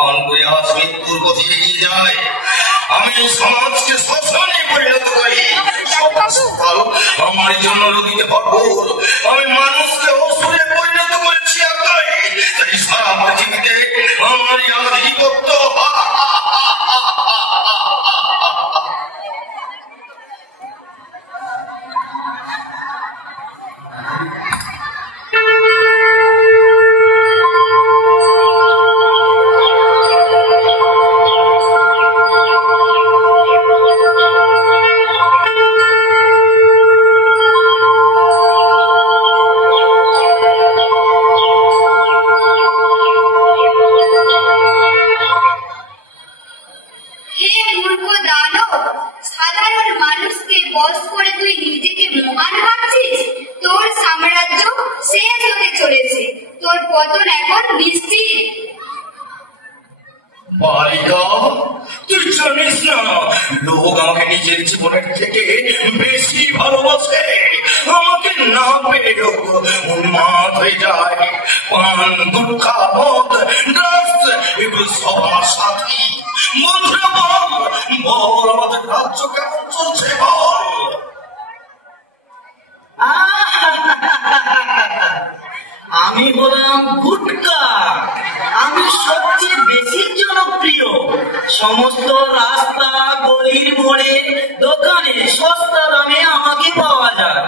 মান করে আজ মৃত্যুর পথে এগিয়ে যায়। আমি সমাজকে শ্মশানে পরিণত করি, আমার জন্য নদীতে ভরপুর। আমি মানুষকে অসুরে পরিণত করেছি একাই, তাই সারা পৃথিবীতে আমারই আধিপত্য। লোক আমাকে নিজের জীবনের থেকে বেশি ভালোবাসে, আমাকে না পেয়ে লোক উন্মাদ হয়ে যায়। পান, গুটখা, মদ, ড্রাগস এগুলো সব আমার সাথী। বন্ধুরা বল, বল আমাদের রাজ্য কেমন চলছে বল। আমি হলাম গুটকা, আমি সবচেয়ে বেশি জনপ্রিয়। সমস্ত রাস্তা, গলির মোড়ে, দোকানে সস্তা দামে আমাকে পাওয়া যায়।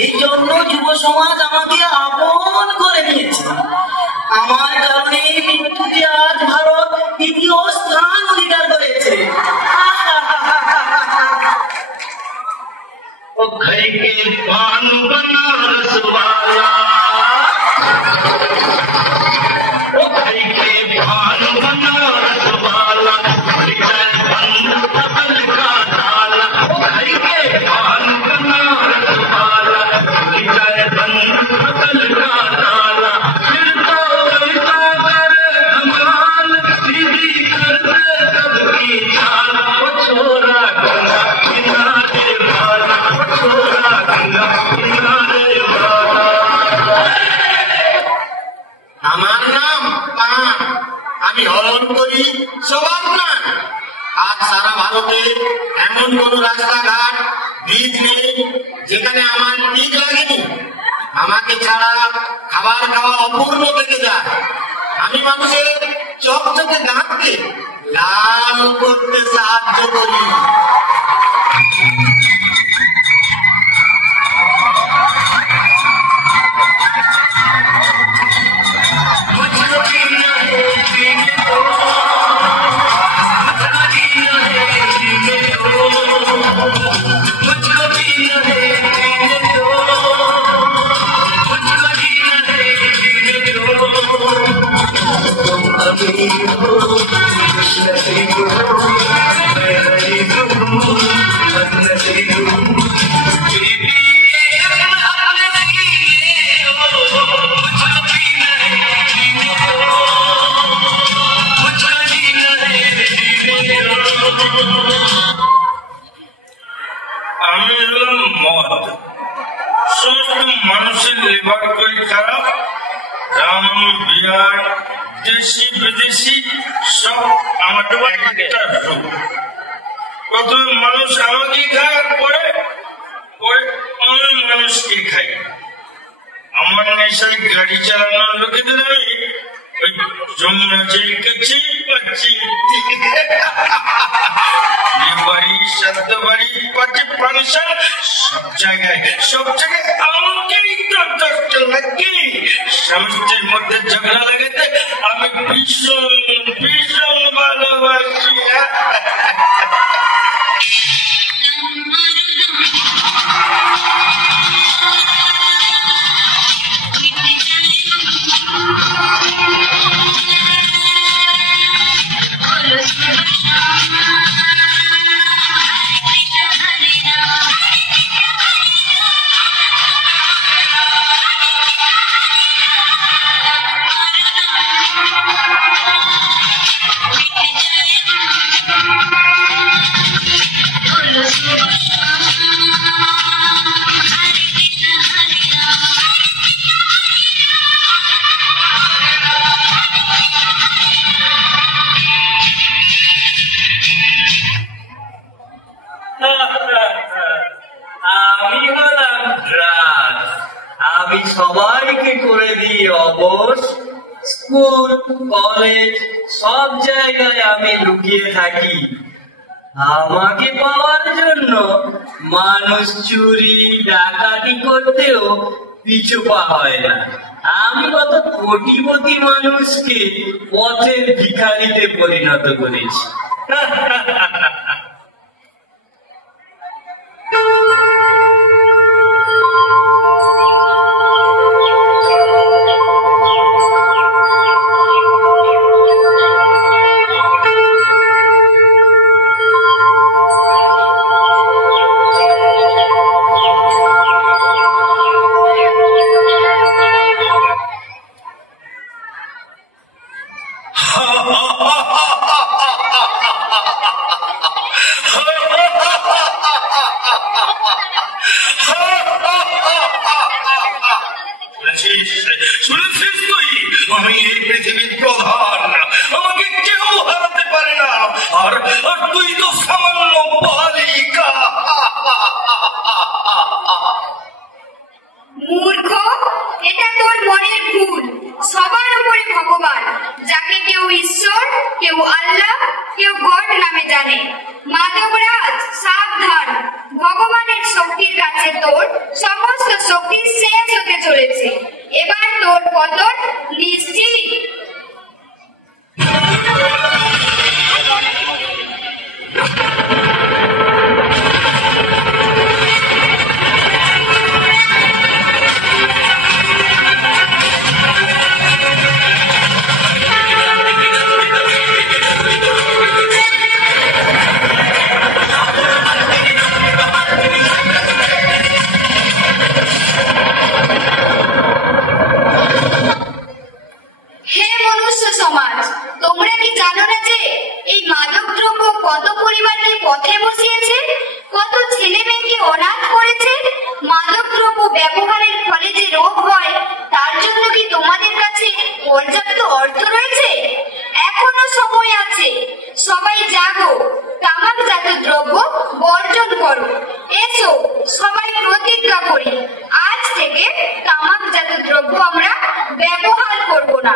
এই জন্য যুব সমাজ আমাকে আপন করে নিয়েছে। আমার কারণে মৃত্যুতে আজ ভারত তৃতীয় স্থান অধিকার করেছে। ओ घर के पान बनारस वाला, ओ घर के पान बनारस वाला, बंद पतल का ताला। ओ घर के पान बनारस वाला, बंद पतल का ताला। फिर तो कर धमाल, सीधी कर सबकी चाल। ओ छोरा गंगा किनारे वाला, আমার নাম পান, আমি হরণ করি সবার নাম। আজ সারা ভারতে এমন কোন রাস্তাঘাট, ব্রিজ নেই যেখানে আমার টিক লাগেনি। আমাকে ছাড়া খাবার খাওয়া অপূর্ণ থেকে যায়। আমি মানুষের চকচকে দাঁতকে লাল করতে সাহায্য করি। আমি হলাম মদ। সমস্ত মানুষের লিভার করি খারাপ। রাম, বিহার, দেশি বিদেশি সব আমার একটা রূপ। প্রথমে মানুষ আমাকে খায়, পরে আমি মানুষকে খাই। আমার নেশায় গাড়ি চালানোর লোকেদের আমি ওই যমুনা জেল কাছে পাচ্ছি। বাড়ি, সাধ্য বাড়ি, পাচ্ছে ফাংশন, সব জায়গায় আমাকেই তো কষ্ট লাগে। স্বামীর মধ্যে ঝগড়া লাগাতে আমি ভীষণ ভীষণ ভালোবাসি। রাত আমি সবাইকে করে দিই অবশ। স্কুল কলেজ সব জায়গায় আমি লুকিয়ে থাকি। আমাকে পাওয়ার জন্য মানুষ চুরি ডাকাতি করতেও পিছু পা হয় না। আমি কত কোটিপতি মানুষকে পথের ভিখারিতে পরিণত করেছি। শুনেছিস তুই? আমি এই পৃথিবীর প্রধান, আমাকে কেউ হারাতে পারে না। আর তুই তো সামান্য বালিকা। মূর্খ, এটা তোর মনের ভুল। সবার উপরে ভগবান, যাকে কেউ ঈশ্বর, কেউ আল্লাহ, কেউ গড নামে জানে। মাধবরাজ সাবধান, ভগবানের শক্তির কাছে তোর সমস্ত শক্তি শেষ হতে চলেছে। এবার তোর পতন নিশ্চিত। হে মনুষ্য সমাজ, তোমরা কি জানো না যে এই মাদক দ্রব্য কত পরিবারকে পথে বসিয়েছে, কত ছেলে মেয়েকে অনাথ করেছে? মাদক দ্রব্য ব্যবহারের ফলে যে রোগ হয়, তার জন্য কি তোমাদের কাছে পর্যাপ্ত অর্থ রয়েছে? এখনো সময় আছে, সবাই জাগো, তামাকজাত দ্রব্য বর্জন করো। এসো সবাই প্রতিজ্ঞা করি, আজ থেকে তামাকজাত দ্রব্য আমরা ব্যবহার করব না।